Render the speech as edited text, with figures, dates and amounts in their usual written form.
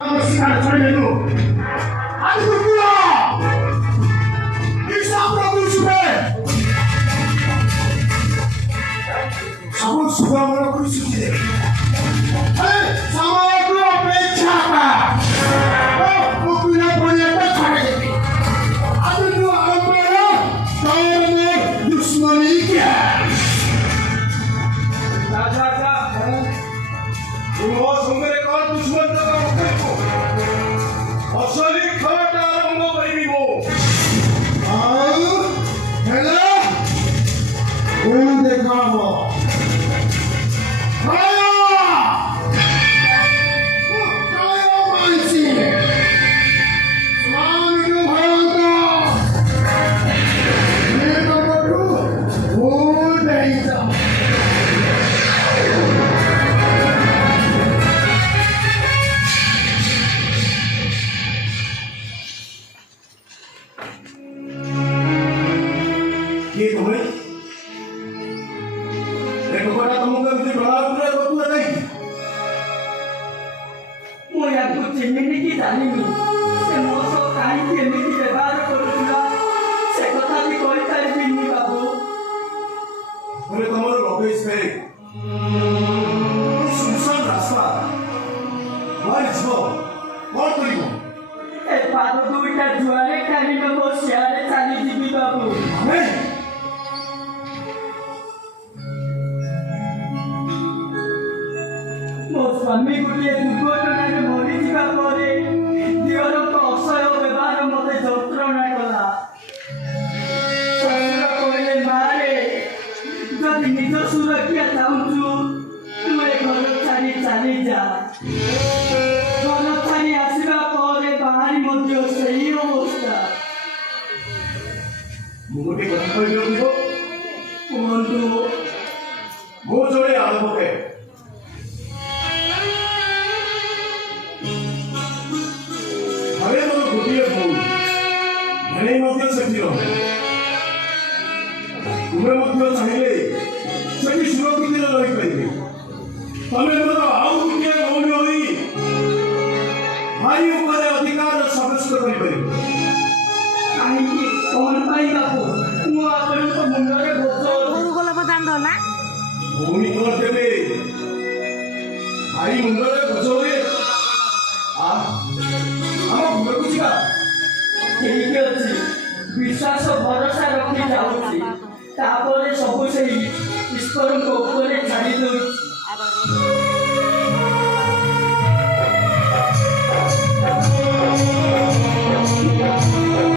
시간을 설명도 아니군요. 일사प्रभु 집에 잡은 수강을 하고 있습니다. 아니 사마도 배차가 그냥 보내다 잘하겠지. 아들도 안 보여 너무 육수만이 있게. 자자자 부모와 성별의 걸 두수만 따가 못했고 어서리 가다라는 거 버리고 아우 내가 오는데 가고 가요 가요 많지 마음이 가다 내가 바로 오대이다. ये तो है देखो बड़ा तुमको मुझे बड़ा पूरा तो पूरा नहीं मुझे कुछ नहीं की जानी नहीं से मौसम काहे के नहीं व्यवहार करूँगा से कथा भी कोई तारीफ नहीं बाबू बोले तुम्हारे ऑफिस में सुनसान रास्ता वाली छो कौन करी हो ए पादो दुईटा जुआरे खाली में वो सियारे चाली जीवी बाबू हमें ମୋ ସ୍ୱାମୀ ଗୋଟିଏ ଦୁର୍ଘଟଣାରେ ମରିଯିବା ପରେ ଦିଅରଙ୍କ ଅସହ୍ୟ ବ୍ୟବହାର ମୋତେ ଯନ୍ତ୍ରଣା କଲା। ଶ୍ୱଶୁର କହିଲେ ମାରେ ଯଦି ନିଜ ସୁରକ୍ଷା ଚାହୁଁଛୁ ତୁ ଏ ଘର ଛାଡ଼ି ଚାଲିଯା। ଘର ଛାଡ଼ି ଆସିବା ପରେ ବାହାରି ମଧ୍ୟ ସେହି ଅବସ୍ଥା। ମୁଁ ଗୋଟେ କଥା କହିବି କୁହନ୍ତୁ ମୁଁ ଯୋଡ଼େ ଆଳୁ ପକେ अरे तो गोटिए बोल मैंने मध्य सेठी रहे तुम्हें मध्य चाहिए सेठी सुरक्षित रही पाइबे तमे मोर आउ गोटिए गौणी होई भाई ऊपर अधिकार साब्यस्त करि परिबे କାହିଁକି କଣ ପାଇଁ ବାବୁ ମୁଁ ଆପଣଙ୍କ ମୁଣ୍ଡରେ ବୋଝ ଘରୁ ଗଲା ପର୍ଯ୍ୟନ୍ତ ନା ଭଉଣୀ କଣ ଦେବେ ଭାଇ ମୁଣ୍ଡରେ ବୋଝ ହୁଏ ଆମ ଘରକୁ ଯିବା ଠିକ ଅଛି ବିଶ୍ୱାସ ଭରସା ରଖି ଯାଉଛି ତାପରେ